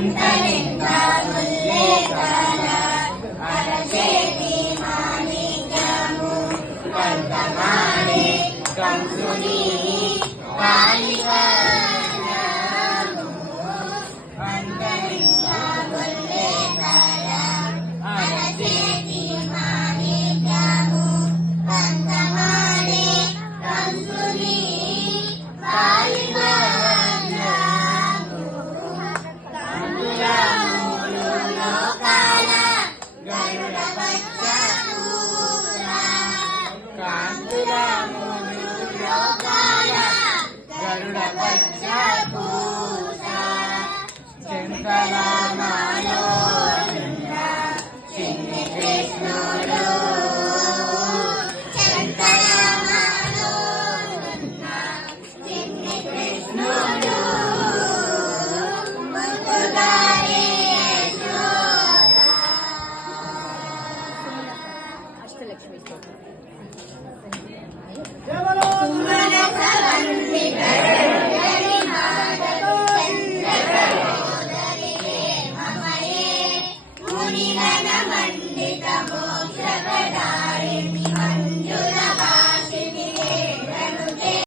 అంతరింత ముల్లేకల అరచేతి మాణిక్యము కంఠమాడి కంసుని కాళికానము అంతరింత ముల్లేకల అరచేతి మాణిక్యము కంఠమాడి కంసుని మండిత మోక్ష